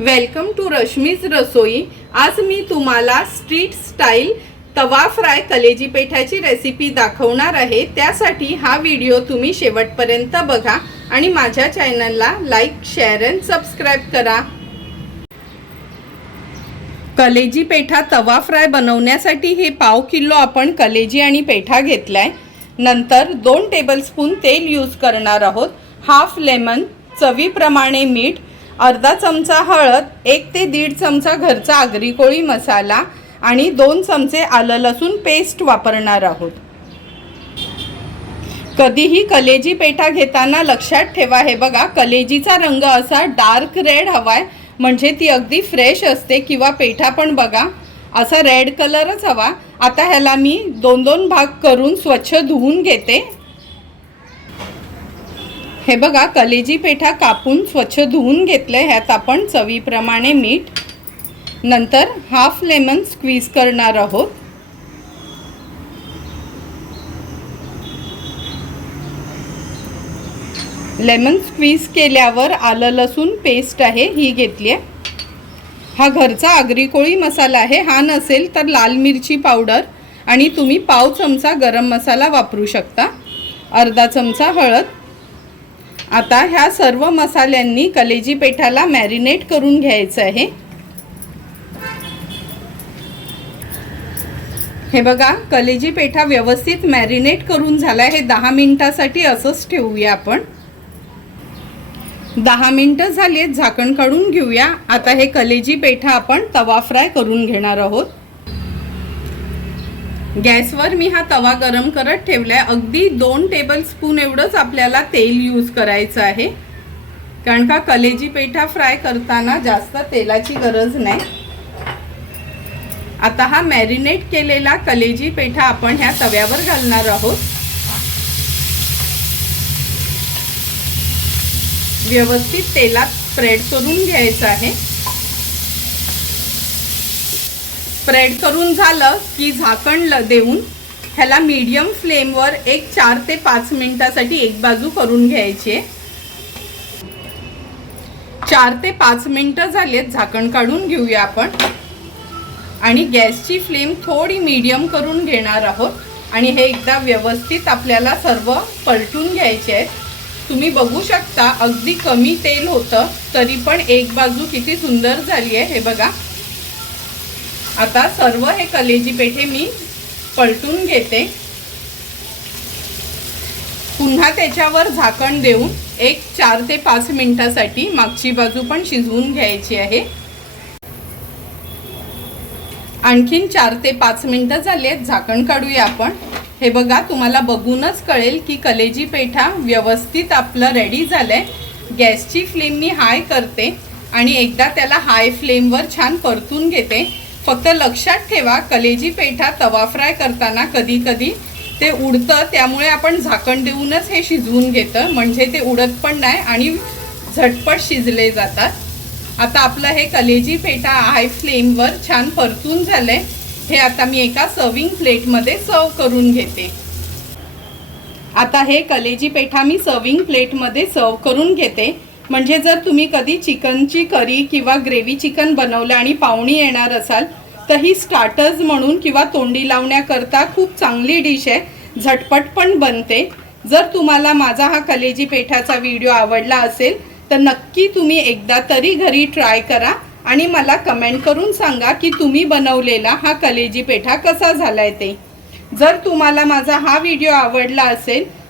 Welcome to Rashmi's रसोई. आज मी तुम्हाला street style तवा फ्राय कलेजी पेठाची रेसिपी दाखवणार आहे. त्यासाठी हा व्हिडिओ तुम्ही शेवटपर्यंत बघा आणि माझ्या चॅनलला लाईक शेअर अँड सबस्क्राईब करा. कलेजी पेठा तवा फ्राय बनवण्यासाठी हे पाव किलो आपण कलेजी आणि पेठा घेतलाय. नंतर दोन टेबलस्पून तेल यूज करणार आहोत. हाफ लेमन चवीप्रमाणे मीठ अर्धा चमचा हळद एक ते दीड चमचा घरचा आगरी कोळी मसाला आणि दोन चमचे आलं लसूण पेस्ट वापरणार आहोत. कधीही कलेजी पेठा घेताना लक्षात ठेवा हे बघा कलेजीचा रंग असा डार्क रेड हवाय म्हणजे ती अगदी फ्रेश असते किंवा पेठा पण बघा असा रेड कलरच हवा. आता ह्याला मी दोन दोन भाग करून स्वच्छ धुवून घेते. हे बघा कलेजी पेठा कापून स्वच्छ धुवून घेतलं ह्यात आपण चवीप्रमाणे मीठ नंतर हाफ लेमन स्क्वीज करणार आहोत. लेमन स्क्वीज केल्यावर आलं लसूण पेस्ट आहे ही घेतली आहे हा घरचा आगरी कोळी मसाला आहे हा नसेल तर लाल मिरची पावडर आणि तुम्ही पाव चमचा गरम मसाला वापरू शकता. अर्धा चमचा हळद आता ह्या सर्व मसाल्यांनी कलेजी पेठाला मॅरिनेट करून घ्यायचं आहे. हे बघा कलेजी पेठा व्यवस्थित मॅरिनेट करून झाला हे दहा मिनिटासाठी असंच ठेवूया आपण. दहा मिनटं झाली आहेत झाकण काढून घेऊया. आता हे कलेजी पेठा आपण तवा फ्राय करून घेणार आहोत. गॅसवर मी हा तवा गरम करत ठेवलाय. अगदी दोन टेबल स्पून एवढंच आपल्याला तेल यूज करायचं आहे. कारण का कलेजी पेठा फ्राय करताना जास्त तेलाची गरज नाही. आता हा मॅरिनेट केलेला कलेजी पेठा आपण ह्या तव्यावर घालणार आहोत. व्यवस्थित तेलात स्प्रेड करून घ्यायचं आहे. स्प्रेड करून झालं की झाकण ल देऊन ह्याला मीडियम फ्लेमवर एक चार ते पाच मिनिटासाठी एक बाजू करून घ्यायची आहे. चार ते पाच मिनटं झालेत झाकण काढून घेऊया आपण. आणि गॅसची फ्लेम थोडी मीडियम करून घेणार आहोत. आणि हे एकदा व्यवस्थित आपल्याला सर्व पलटून घ्यायचे आहेत. तुम्ही बघू शकता अगदी कमी तेल होतं तरी पण एक बाजू किती सुंदर झाली आहे हे बघा. आता सर्व हे कलेजी पेठे मी पलटून घेते. पुन्हा त्याच्यावर झाकण देऊन एक चार ते पाच मिनिटासाठी मागची बाजू पण शिजवून घ्यायची आहे. आणखीन चार ते पाच मिनटं झाली आहेत झाकण काढूया आपण. हे बघा तुम्हाला बघूनच कळेल की कलेजी पेठा व्यवस्थित आपलं रेडी झालंय. गॅसची फ्लेम मी हाय करते आणि एकदा त्याला हाय फ्लेमवर छान परतून घेते. फक्त लक्षात ठेवा कलेजी पेठा तवा फ्राय करताना कधी कधी ते उडतं त्यामुळे आपण झाकण देऊनच हे शिजवून घेतं. म्हणजे ते उडत पण नाही आणि झटपट शिजले जातात. आता आपलं हे कलेजी पेठा हाय फ्लेमवर छान परतून झालंय. हे आता मी एका सर्विंग प्लेटमध्ये सर्व करून घेते. आता हे कलेजी पेठा मी सर्विंग प्लेटमध्ये सर्व करून घेते. म्हणजे जर तुम्ही कधी चिकनची करी किंवा ग्रेव्ही चिकन बनवलं आणि पाहुणी येणार असाल तर ही स्टार्टर्स म्हणून किंवा तोंडी लावण्याकरता खूप चांगली डिश आहे. झटपट पण बनते. जर तुम्हाला माझा हा कलेजी पेठाचा व्हिडिओ आवडला असेल तर नक्की तुम्ही एकदा तरी घरी ट्राय करा आणि मला कमेंट करून सांगा की तुम्ही बनवलेला हा कलेजी पेठा कसा झाला आहे ते. जर तुम्हाला माझा हा व्हिडिओ आवडला असेल